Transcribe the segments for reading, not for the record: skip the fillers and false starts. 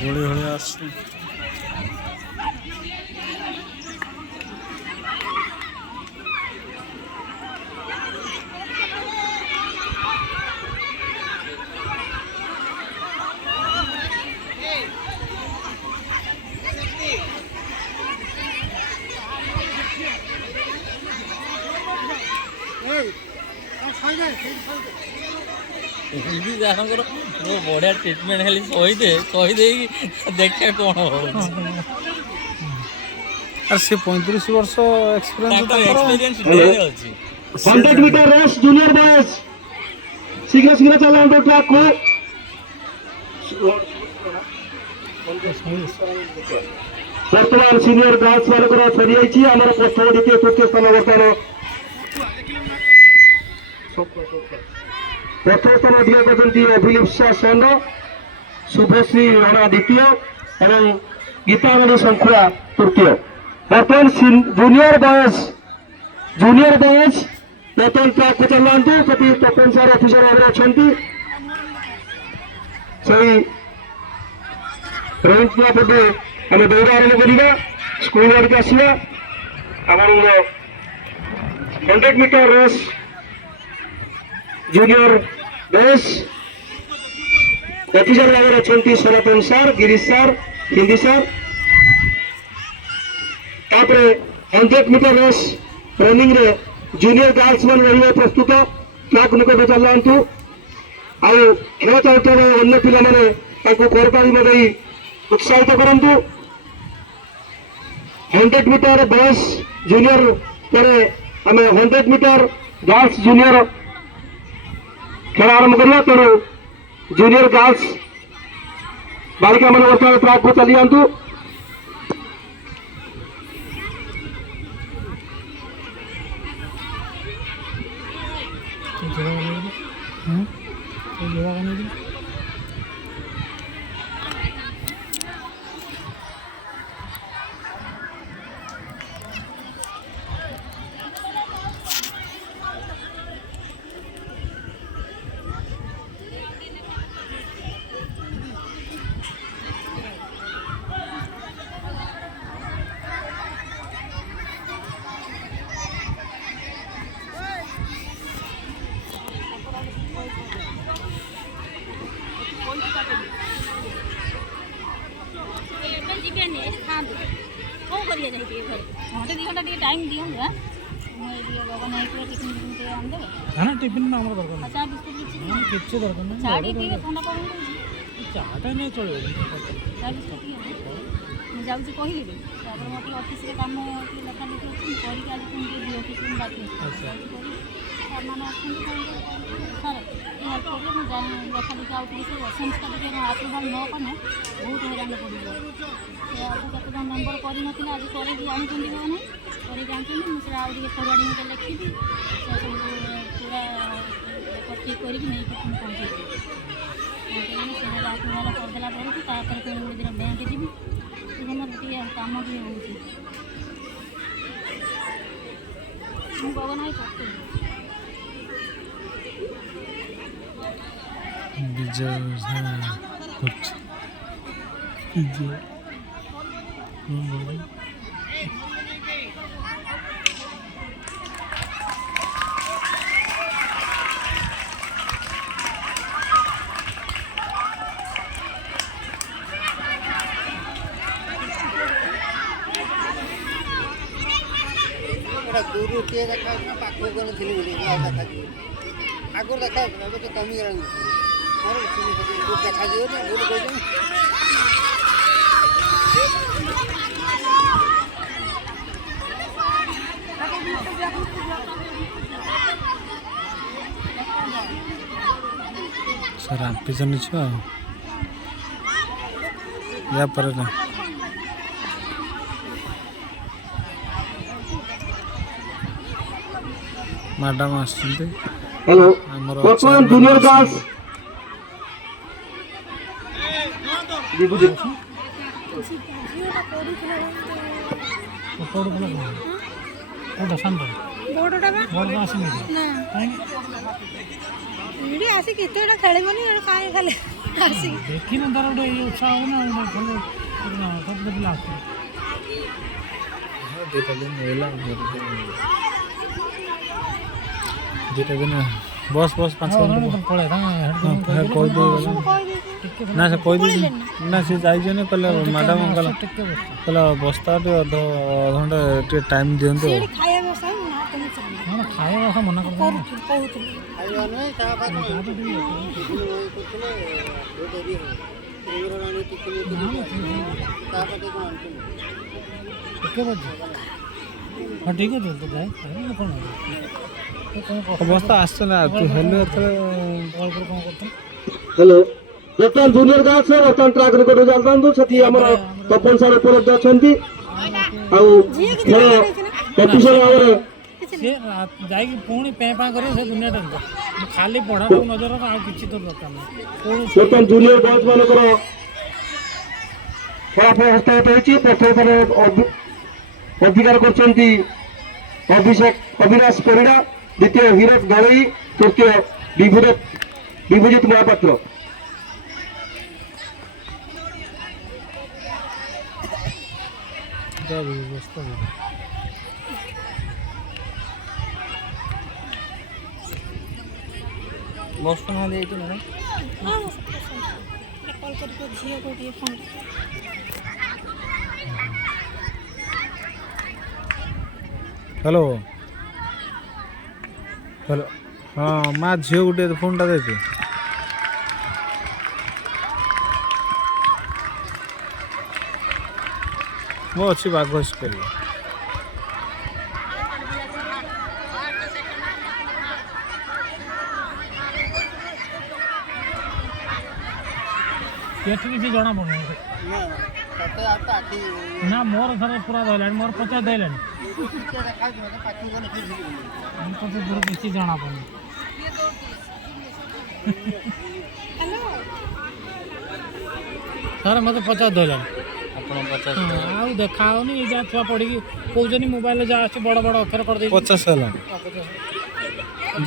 गोली भलिया आसছে बढ़िया ट्रिटमेंट खाली शहीद देखिए कौन हो से 35 वर्ष experience 100 metre race junior boys शीघ्र शीघ्र चला ट्रैक को बर्तमान सीनियर बॉयज मानकर फेरी आइछि हमर प्रथम द्वितीय तृतीय स्थान बर्तमान प्रथम स्थान अधिकार करछन्ती अभिलिप्सा षण्ड शुभश्री राणा द्वितीय एवं गीतामणि शंखुआ तृतीय बर्तमान जूनियर बॉयज बर्तमान ट्रैक को चलांतु कति तपन सर ऑफिसर भाव अच्छा सही रेंज पटे आम दौड़ आरंभ करवा स्कूल आड़क आसवा आम 100 metre race junior race officer भाव अच्छा Sanatan sir Girish sir Hindi sir 100 metre race running रे जूनियर गर्ल्स मान रही प्रस्तुत ट्रैक निकट चलांतु आउ खेल चलुवा अन्य पिला माने उत्साहित करंतु 100 मीटर बॉयज जूनियर पर आम 100 मीटर गर्ल्स जूनियर खेल आरंभ करवा तेणु जूनियर गर्ल्स बालिका मान बर्तमान ट्रैक को चली जातु टाइम दियो टिफिन में आमर दरकार अच्छा बिस्कुट किसी दरकार नहीं चाटी पीवे ठंडा पवन चाटा नहीं चलो चा बिस्कुट मुझे जाऊँ कहली मत अफिस कम लेखा लिखी अच्छी करके आज पुणी अफिस बाकी सर मैंने सर हेल्प करेंगे मुझे लेखा लिखी आउट सेन्सटा आप्रुभाल न कले बहुत हैरान पड़े केत मेम्बर कर आज कर जानते मैंने कर जानते मुझे आगे फरवार्डिंग लिखी सब पूरा ठीक करके नहीं पहुँचे आप्रुभाल करदेला पुणी गोटे दिन बैंक जी मोर कम भी हो गगन भाई विजय कुछ विजय दूर किए देखा पाखक गले थी देखा आगुर देखा तो कमी गला देखा भूल कह सर आप पिछन छुआ या पर ना मैडम आसते हेलो वर्तमान जूनियर गर्ल्स ଏଇଠି ଆସିକି ଏତେ ଗୁଡ଼ା ଖେଳିବନି ଏଇଟା କାହିଁ ଖାଲି ଆସିକି ଦେଖିନି ତାର ଗୋଟେ ଇଏ ଉତ୍ସାହ ହବ ନା ସବୁ ପିଲା ଆସୁଥିଲେ ଦୁଇଟା ଦିନ ରହିଲା ଦୁଇଟା ଦିନ ବସ୍ 5 ମିନିଟ୍ ପଳେଇ ନା ସେ କହିଦେଇଛି ନା ସେ ଯାଇଛନ୍ତି କହିଲେ ମ୍ୟାଡ଼ାମ୍ କହିଲା ବସ୍ତା ଟିକେ ଅଧଘଣ୍ଟା ଟିକେ ଟାଇମ୍ ଦିଅନ୍ତୁ ଆଉ ଖାଇବା ବ୍ୟବସ୍ଥା ଖାଇବା କଥା ମନା କରୁଥିଲି କହୁଥିଲି ଖାଇବା ନୁହେଁ ତା ପାଖରେ କରୁଥିଲେ ଡେରି ହେବ ରାଣୀ ଟିଫିନ୍ ତା ପାଖରେ କ'ଣ ଆଣିଛନ୍ତି ଟିକେ ହଁ ଠିକ୍ ଅଛି ତ ଯାଏ କ'ଣ ଅବସ୍ଥା ଆସୁଛ ନା ତୁ ହେଲୁ ଏତେବେଳେ କ'ଣ କରୁଛୁ ହ୍ୟାଲୋ ବର୍ତ୍ତମାନ ଜୁନିୟର ଗାର୍ଲସ ବର୍ତ୍ତମାନ ଟ୍ରାକ୍ ରେକର୍ଡ ଚାଲିଥାନ୍ତୁ ସେଠି ଆମର ତପନ ସାର୍ ଉପଲବ୍ଧ ଅଛନ୍ତି ଆଉ ଖେଳ କମ୍ପିଟିସନ୍ ଭାବରେ ସିଏ ଯାଇକି ପୁଣି ପେଁ ପାଁ କରିବ ସେ ଦୁନିଆଟା ଖାଲି ପଢ଼ାଟାକୁ ନଜର ଆଉ କିଛି ତ ଦରକାର ନାହିଁ ବର୍ତ୍ତମାନ ଜୁନିୟର ବଏଜ୍ ମାନଙ୍କର ଫଳାଫଳ ହସ୍ତଗତ ହୋଇଛି ପ୍ରଥମ ଥର ଅଧିକାର କରିଛନ୍ତି ଅବିନାଶ ପରିଡ଼ା ଦ୍ୱିତୀୟ ହୀରକ ଦଳେଇ ତୃତୀୟ ବିଭୁଜିତ ମହାପାତ୍ର ବସୁନାହାନ୍ତି ଏଇଠି ମାନେ କଲ୍ କରିକି ଝିଅକୁ ଟିକେ ଫୋନ୍ ହ୍ୟାଲୋ ହ୍ୟାଲୋ ହଁ ମା ଝିଅ ଗୋଟେ ଫୋନ୍ଟା ଦେଇଛି ମୁଁ ଅଛି ବାଘ ସ୍କୁଲ ଏଠି କିଛି ଜଣା ପଡ଼ୁନି ନା ମୋର ଥରେ ପୁରା ଧଇଲାଣି ମୋର 50 ଧଇଲାଣି ମତେ ଦୂର କିଛି ଜଣା ପଡ଼ୁନି ସାର୍ ମତେ 50 ଧଇଲାଣି ଆପଣ 50 ଆଉ ଦେଖା ହେଉନି ଯାହା ଛୁଆ ପଢ଼ିକି କହୁଛନ୍ତି ମୋବାଇଲରେ ଯାହା ଆସୁଛି ବଡ଼ ବଡ଼ ଅକ୍ଷର କରିଦେଇ 50 ହେଲାଣି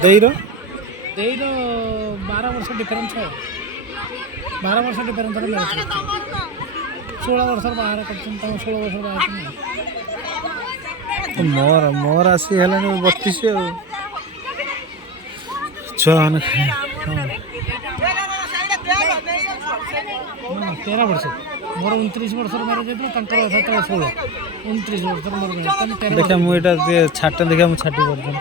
ଦେଇର 12 ବର୍ଷ ଡିଫରେନ୍ସ 12 ବର୍ଷ ଡିଫରେନ୍ସ 16 ବର୍ଷର ବାହାର କରିଛନ୍ତି ତାଙ୍କୁ 16 ବର୍ଷର ବାହାର ମୋର ଆସି ହେଲାଣି 32 ଆଉ ଛୁଆମାନେ 13 ବର୍ଷ ମୋର 29 ବର୍ଷର ମ୍ୟାରେଜ୍ ହେଇଥିଲା ତାଙ୍କର 16 29 ବର୍ଷର ମୋର ଦେଖିବା ମୁଁ ଏଇଟା ଛାଟ ଦେଖିବା ମୁଁ ଛାଟି କରିଦେବି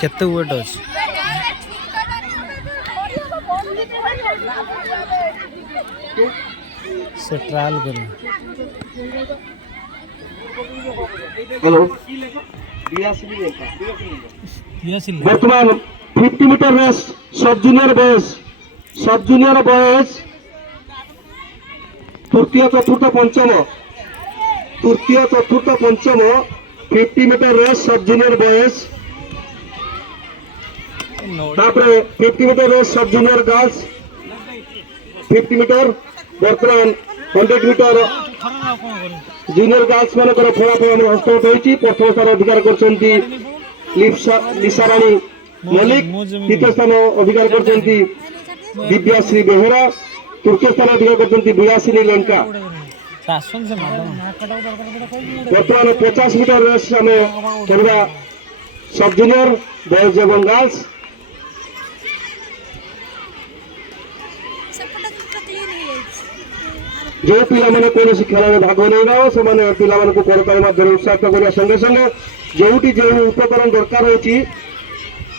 କେତେ ୱେଟ୍ ଅଛି ସେ ଟ୍ରାଏଲ୍ କରିବ ହ୍ୟାଲୋ ବର୍ତ୍ତମାନ 50 ମିଟର ରେସ୍ ସବ୍ ଜୁନିୟର ବୟସ ତୃତୀୟ ଚତୁର୍ଥ ପଞ୍ଚମ 50 ମିଟର ରେସ୍ ସବ୍ ଜୁନିୟର ବୟସ ତାପରେ 50 metre race sub junior girls 50 metre ବର୍ତ୍ତମାନ 100 ମିଟର ଜୁନିୟର ଗାର୍ଲସ ମାନଙ୍କର ଫଳାଫଳ ଆମର ହସ୍ତଗତ ହୋଇଛି ପ୍ରଥମ ସ୍ଥାନ ଅଧିକାର କରିଛନ୍ତି ଲିସାରାଣୀ ମଲ୍ଲିକ ଦ୍ୱିତୀୟ ସ୍ଥାନ ଅଧିକାର କରିଛନ୍ତି ଦିବ୍ୟାଶ୍ରୀ ବେହେରା ତୃତୀୟ ସ୍ଥାନ ଅଧିକାର କରିଛନ୍ତି ବିଳାସିନୀ ଲେଙ୍କା ବର୍ତ୍ତମାନ 50 ମିଟର ରେସ୍ ଆମେ କରିବା ସବ୍ ଜୁନିୟର ବଏଜ୍ ଏବଂ ଗାର୍ଲସ ଯେଉଁ ପିଲାମାନେ କୌଣସି ଖେଳରେ ଭାଗ ନେଇନାହ ସେମାନେ ପିଲାମାନଙ୍କୁ କରତାଳି ମାଧ୍ୟମରେ ଉତ୍ସାହିତ କରିବା ସଙ୍ଗେ ସଙ୍ଗେ ଯେଉଁଠି ଯେଉଁ ଉପକରଣ ଦରକାର ହେଉଛି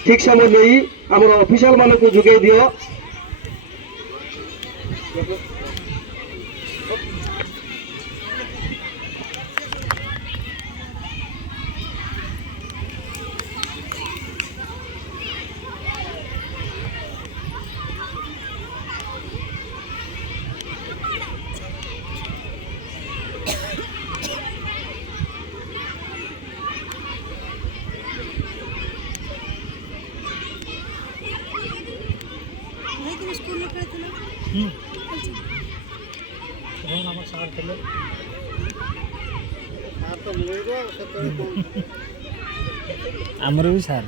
ଠିକ୍ ସମୟ ନେଇ ଆମର ଅଫିସିଆଲ ମାନଙ୍କୁ ଯୋଗାଇ ଦିଅ ସାର୍ ତ ମିଳିବ ସେତେବେଳେ କଣ ଆମର ବି ସାର୍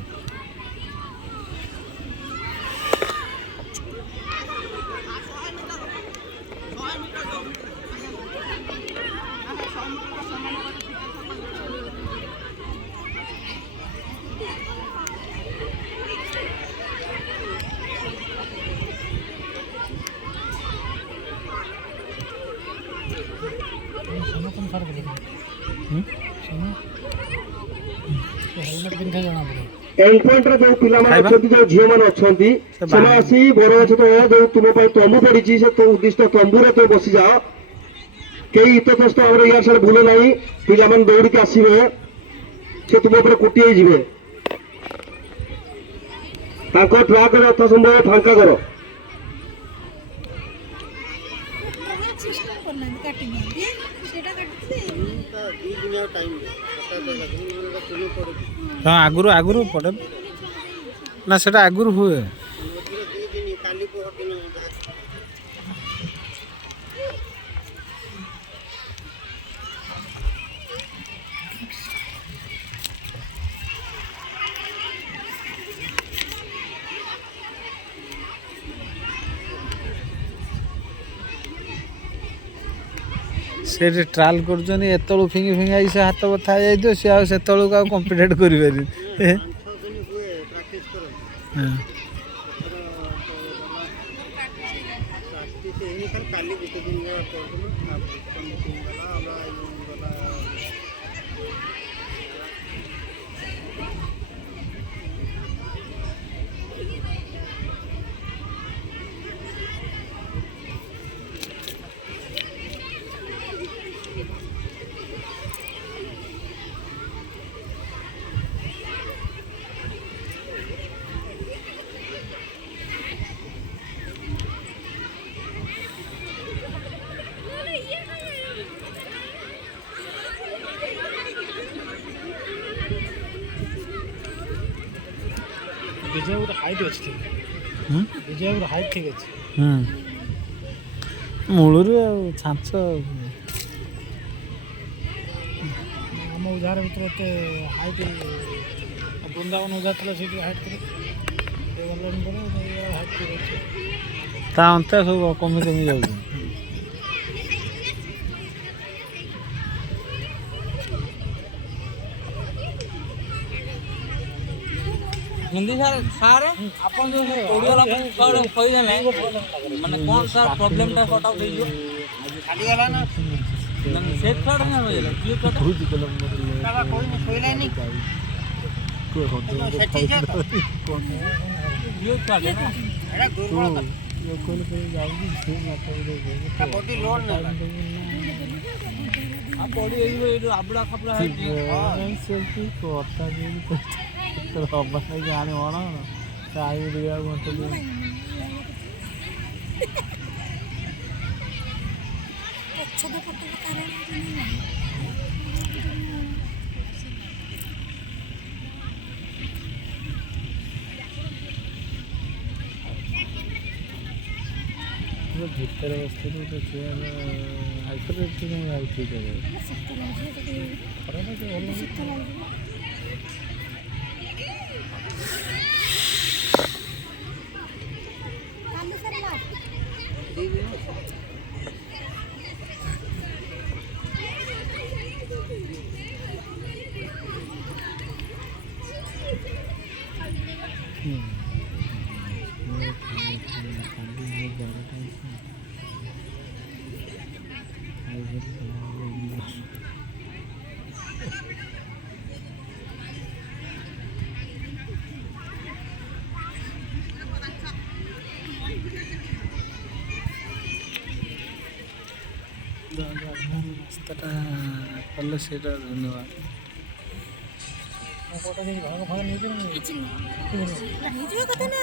एंड पॉइंट रे जो पिला माने अछंती जो झियो माने अछंती सेमा आसी बरगछ तो जो तुम पाई तंबू पड़ीची से तो उद्दिष्ट तंबू रे तो बसी जाओ केई इतस्त हमर यार सारे भूले नाही पिला माने दौड़ी के आसीबे से तुम ऊपर कुटी होई जिवे ताको ट्रैक रे यथा संभव फांका करो सिस्टम करना काटिंग सेटा काटते दी दिन टाइम पता चला तुम पड़ो आगुरु आगुरु पड़े ना सेटा आगुरु हुए दी दिन काली को दिन से ट्रायल कर फिंगी फिंगी आई से हाथ बथा जाइए सी आ से कम्पिटेट कर हुए प्रैक्टिस करो प्रैक्टिस यही खाली काली गोटे दिन करदुनु मीटिंग गला हमरा गला विजय हाइट अच्छी विजय हाइट ठीक अच्छे मूलर छांच आम उजार भर एत हाइट बृंदावन उजार से हाइट ता अंत सब कमी कमी जाऊँ हिंदी सर सारे अपन जो ओडियो कौन कहि देले माने कौन सर प्रॉब्लम टा सॉर्ट आउट होइयो खाली गला ना सेट कार्ड ना होइला क्लियर कार्ड बहुत कलम काला कोई नहीं सोइला नहीं को होतो सेटिंग जा क्लियर कार्ड है ना एड़ा दुर्बल कर यो कोल पे जाऊंगी से माता दे का बॉडी लोड ना आ बॉडी ए जो आबड़ा खपड़ा है सेल्फी कोता भी तो हब्बा नहीं जाने वाला ना चाय दिया बोलते हैं अच्छा तो फोटो कारण भीतर बसते तो चेयर आइसोलेट नहीं आई ठीक है खराब है রাস্তাটা করলে সেটা ধন্যবাদ ভালো ভালো নিয়ে যাবেন কথা না